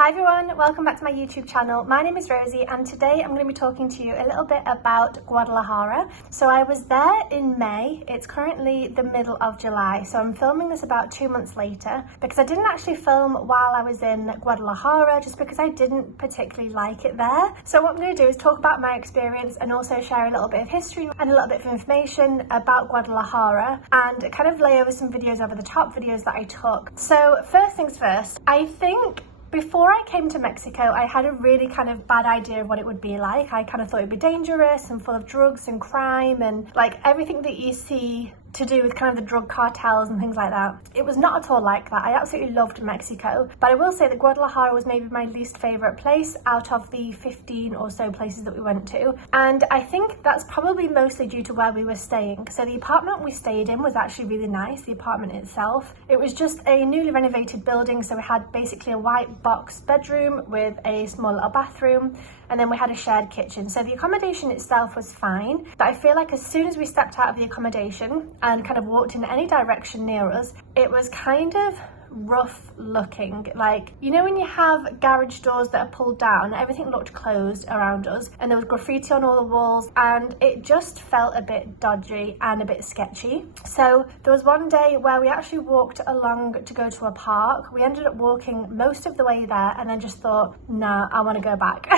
Hi everyone, welcome back to my YouTube channel. My name is Rosie and today I'm going to be talking to you a little bit about Guadalajara. So I was there in May. It's currently the middle of July, so I'm filming this about 2 months later because I didn't actually film while I was in Guadalajara just because I didn't particularly like it there. So what I'm going to do is talk about my experience and also share a little bit of history and a little bit of information about Guadalajara and kind of lay over some videos over the top videos that I took. So first things first, I think before I came to Mexico, I had a really kind of bad idea of what it would be like. I kind of thought it'd be dangerous and full of drugs and crime and like everything that you see to do with kind of the drug cartels and things like that. It was not at all like that. I absolutely loved Mexico, but I will say that Guadalajara was maybe my least favorite place out of the 15 or so places that we went to. And I think that's probably mostly due to where we were staying. So the apartment we stayed in was actually really nice, the apartment itself. It was just a newly renovated building, so we had basically a white box bedroom with a small little bathroom, and then we had a shared kitchen. So the accommodation itself was fine, but I feel like as soon as we stepped out of the accommodation and kind of walked in any direction near us, it was kind of rough looking. Like, you know when you have garage doors that are pulled down, everything looked closed around us and there was graffiti on all the walls and it just felt a bit dodgy and a bit sketchy. So there was one day where we actually walked along to go to a park. We ended up walking most of the way there and then just thought, nah, I want to go back.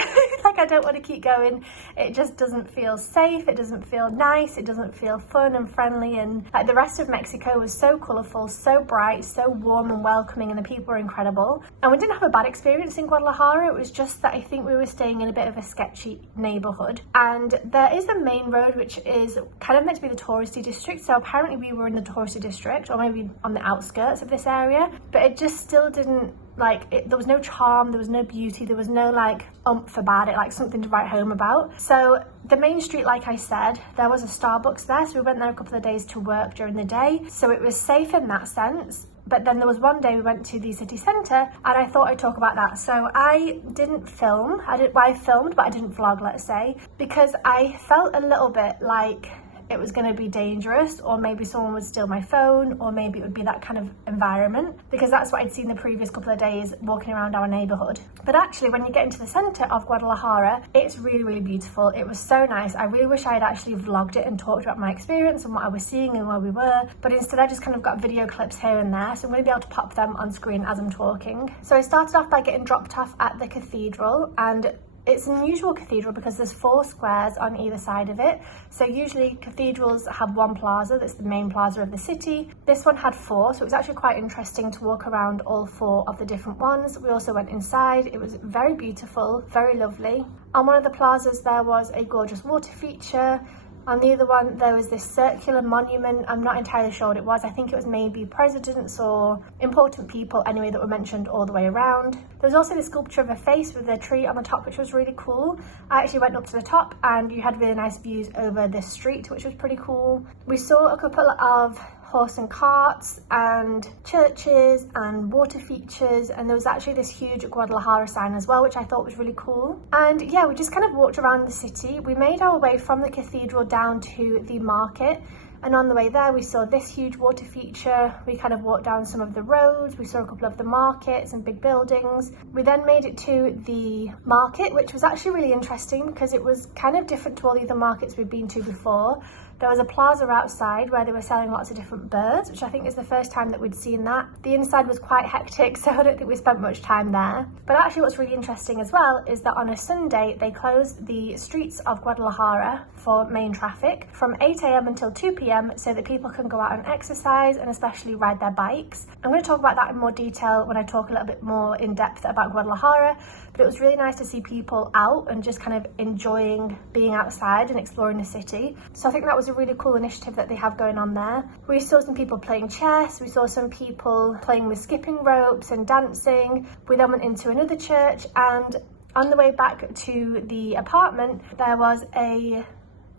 Like, I don't want to keep going. It just doesn't feel safe, it doesn't feel nice, it doesn't feel fun and friendly, and like the rest of Mexico was so colourful, so bright, so warm and welcoming, and the people were incredible. And we didn't have a bad experience in Guadalajara. It was just that I think we were staying in a bit of a sketchy neighbourhood, and there is the main road which is kind of meant to be the touristy district, so apparently we were in the touristy district or maybe on the outskirts of this area, but it just still didn't there was no charm, there was no beauty, there was no like oomph about it, like something to write home about. So the main street, like I said, there was a Starbucks there, so we went there a couple of days to work during the day, so it was safe in that sense. But then there was one day we went to the city centre and I thought I'd talk about that. So I didn't film, I filmed but I didn't vlog, let's say, because I felt a little bit like it was going to be dangerous, or maybe someone would steal my phone, or maybe it would be that kind of environment, because that's what I'd seen the previous couple of days walking around our neighbourhood. But actually when you get into the centre of Guadalajara, it's really, really beautiful. It was so nice. I really wish I had actually vlogged it and talked about my experience and what I was seeing and where we were, but instead I just kind of got video clips here and there, so I'm going to be able to pop them on screen as I'm talking. So I started off by getting dropped off at the cathedral, and it's an unusual cathedral because there's 4 squares on either side of it. So usually cathedrals have one plaza, that's the main plaza of the city. This one had 4, so it was actually quite interesting to walk around all 4 of the different ones. We also went inside. It was very beautiful, very lovely. On one of the plazas there was a gorgeous water feature. On the other one, there was this circular monument. I'm not entirely sure what it was. I think it was maybe presidents or important people anyway that were mentioned all the way around. There was also this sculpture of a face with a tree on the top, which was really cool. I actually went up to the top and you had really nice views over this street, which was pretty cool. We saw a couple of horse and carts and churches and water features, and there was actually this huge Guadalajara sign as well, which I thought was really cool. And yeah, we just kind of walked around the city. We made our way from the cathedral down to the market, and on the way there we saw this huge water feature. We kind of walked down some of the roads, we saw a couple of the markets and big buildings. We then made it to the market, which was actually really interesting because it was kind of different to all the other markets we've been to before. There was a plaza outside where they were selling lots of different birds, which I think is the first time that we'd seen that. The inside was quite hectic, so I don't think we spent much time there. But actually what's really interesting as well is that on a Sunday, they closed the streets of Guadalajara for main traffic from 8 AM until 2 PM so that people can go out and exercise and especially ride their bikes. I'm going to talk about that in more detail when I talk a little bit more in depth about Guadalajara, but it was really nice to see people out and just kind of enjoying being outside and exploring the city. So I think that was a really cool initiative that they have going on there. We saw some people playing chess, we saw some people playing with skipping ropes and dancing. We then went into another church, and on the way back to the apartment there was a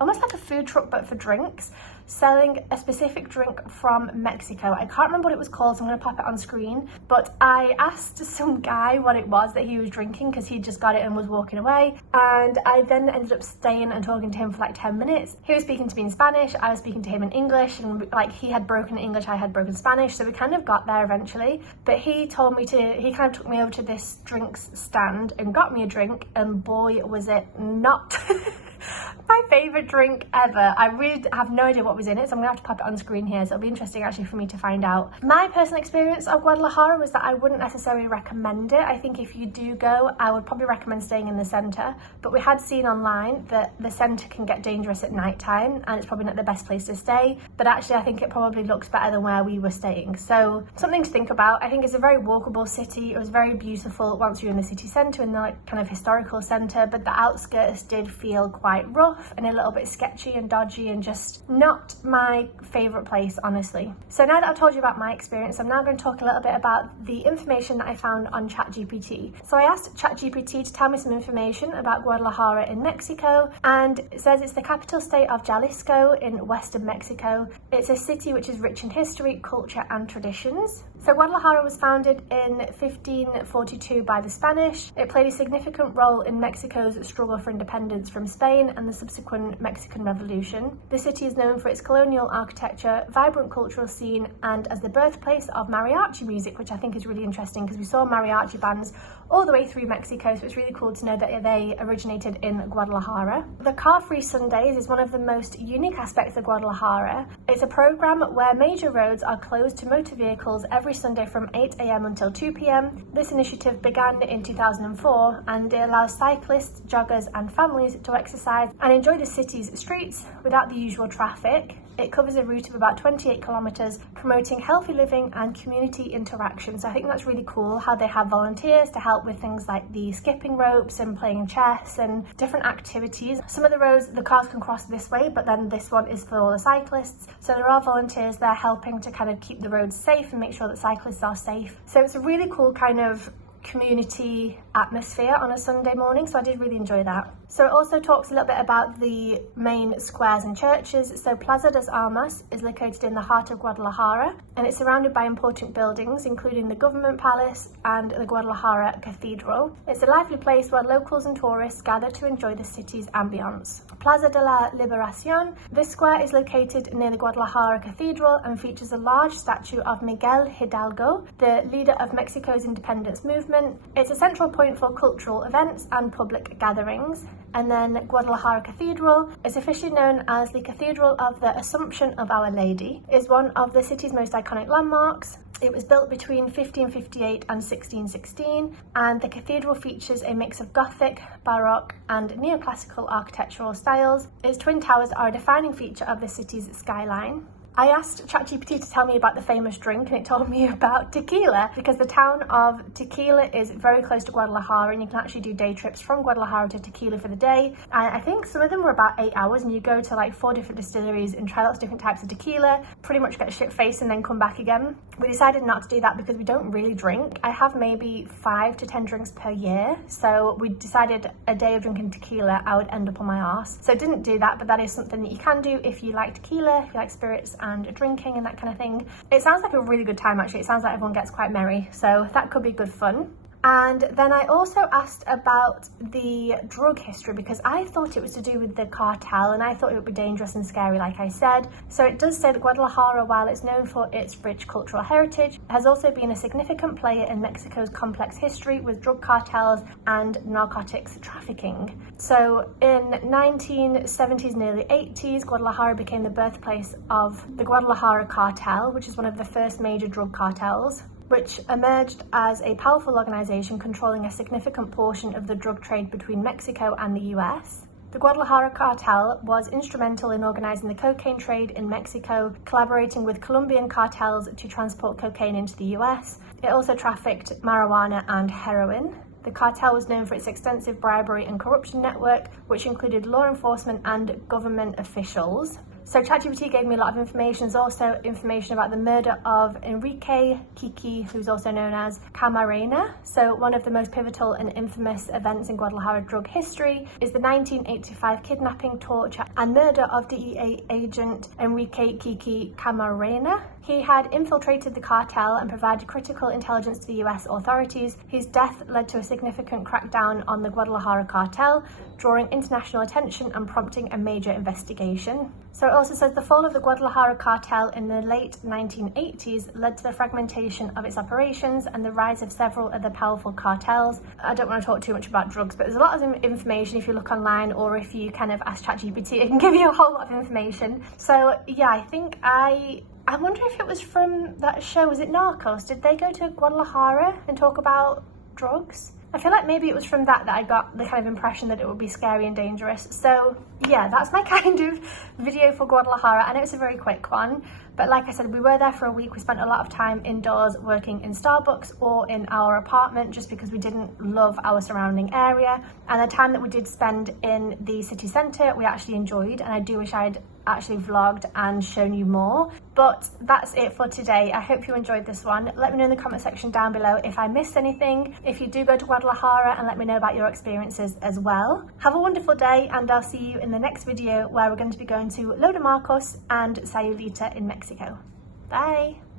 almost like a food truck but for drinks, selling a specific drink from Mexico. I can't remember what it was called, so I'm going to pop it on screen, but I asked some guy what it was that he was drinking because he just got it and was walking away, and I then ended up staying and talking to him for like 10 minutes. He was speaking to me in Spanish, I was speaking to him in English, and like he had broken English, I had broken Spanish, so we kind of got there eventually. But he kind of took me over to this drinks stand and got me a drink, and boy was it not my favorite drink ever. I really have no idea what was in it, so I'm gonna have to pop it on screen here, so it'll be interesting actually for me to find out. My personal experience of Guadalajara was that I wouldn't necessarily recommend it. I think if you do go, I would probably recommend staying in the center, but we had seen online that the center can get dangerous at night time and it's probably not the best place to stay, but actually I think it probably looks better than where we were staying, so something to think about. I think it's a very walkable city. It was very beautiful once you're in the city center, in the like kind of historical center, but the outskirts did feel quite rough and a little bit sketchy and dodgy and just not my favorite place, honestly. So now that I've told you about my experience, I'm now going to talk a little bit about the information that I found on ChatGPT. So I asked ChatGPT to tell me some information about Guadalajara in Mexico, and it says it's the capital state of Jalisco in western Mexico. It's a city which is rich in history, culture and traditions. So Guadalajara was founded in 1542 by the Spanish. It played a significant role in Mexico's struggle for independence from Spain and the subsequent Mexican Revolution. The city is known for its colonial architecture, vibrant cultural scene, and as the birthplace of mariachi music, which I think is really interesting because we saw mariachi bands all the way through Mexico, so it's really cool to know that they originated in Guadalajara. The Car-Free Sundays is one of the most unique aspects of Guadalajara. It's a program where major roads are closed to motor vehicles every Sunday from 8 a.m. until 2 p.m. This initiative began in 2004 and it allows cyclists, joggers and families to exercise and enjoy the city's streets without the usual traffic. It covers a route of about 28 kilometers, promoting healthy living and community interaction. So I think that's really cool how they have volunteers to help with things like the skipping ropes and playing chess and different activities. Some of the roads, the cars can cross this way, but then this one is for all the cyclists. So there are volunteers there helping to kind of keep the roads safe and make sure that cyclists are safe. So it's a really cool kind of community atmosphere on a Sunday morning, so I did really enjoy that. So it also talks a little bit about the main squares and churches. So Plaza de Armas is located in the heart of Guadalajara and it's surrounded by important buildings including the government palace and the Guadalajara cathedral. It's a lively place where locals and tourists gather to enjoy the city's ambience. Plaza de la Liberación. This square is located near the Guadalajara cathedral and features a large statue of Miguel Hidalgo, the leader of Mexico's independence movement. It's a central point for cultural events and public gatherings. And then Guadalajara Cathedral is officially known as the Cathedral of the Assumption of Our Lady, is one of the city's most iconic landmarks. It was built between 1558 and 1616, and the cathedral features a mix of Gothic, Baroque, and neoclassical architectural styles. Its twin towers are a defining feature of the city's skyline. I asked ChatGPT to tell me about the famous drink and it told me about tequila, because the town of Tequila is very close to Guadalajara and you can actually do day trips from Guadalajara to Tequila for the day. And I think some of them were about 8 hours and you go to like 4 different distilleries and try lots of different types of tequila, pretty much get shit faced and then come back again. We decided not to do that because we don't really drink. I have maybe 5 to 10 drinks per year, so we decided a day of drinking tequila I would end up on my arse. So didn't do that, but that is something that you can do if you like tequila, if you like spirits and drinking and that kind of thing. It sounds like a really good time actually. It sounds like everyone gets quite merry, so that could be good fun. And then I also asked about the drug history because I thought it was to do with the cartel and I thought it would be dangerous and scary like I said. So it does say that Guadalajara, while it's known for its rich cultural heritage, has also been a significant player in Mexico's complex history with drug cartels and narcotics trafficking. So in 1970s and early 80s, Guadalajara became the birthplace of the Guadalajara cartel, which is one of the first major drug cartels, which emerged as a powerful organization controlling a significant portion of the drug trade between Mexico and the US. The Guadalajara cartel was instrumental in organizing the cocaine trade in Mexico, collaborating with Colombian cartels to transport cocaine into the US. It also trafficked marijuana and heroin. The cartel was known for its extensive bribery and corruption network, which included law enforcement and government officials. So ChatGPT gave me a lot of information. There's also information about the murder of Enrique Kiki, who's also known as Camarena. So one of the most pivotal and infamous events in Guadalajara drug history is the 1985 kidnapping, torture and murder of DEA agent Enrique Kiki Camarena. He had infiltrated the cartel and provided critical intelligence to the US authorities. His death led to a significant crackdown on the Guadalajara cartel, drawing international attention and prompting a major investigation. So it also says the fall of the Guadalajara cartel in the late 1980s led to the fragmentation of its operations and the rise of several other powerful cartels. I don't want to talk too much about drugs, but there's a lot of information if you look online, or if you kind of ask ChatGPT, it can give you a whole lot of information. So yeah, I think I wonder if it was from that show, was it Narcos? Did they go to Guadalajara and talk about drugs? I feel like maybe it was from that I got the kind of impression that it would be scary and dangerous. So yeah, that's my kind of video for Guadalajara. I know it's a very quick one, but like I said, we were there for a week. We spent a lot of time indoors working in Starbucks or in our apartment just because we didn't love our surrounding area. And the time that we did spend in the city centre, we actually enjoyed, and I do wish I'd actually vlogged and shown you more. But that's it for today. I hope you enjoyed this one. Let me know in the comment section down below if I missed anything, if you do go to Guadalajara, and let me know about your experiences as well. Have a wonderful day, and I'll see you in the next video where we're going to be going to Lo de Marcos and Sayulita in Mexico. Bye!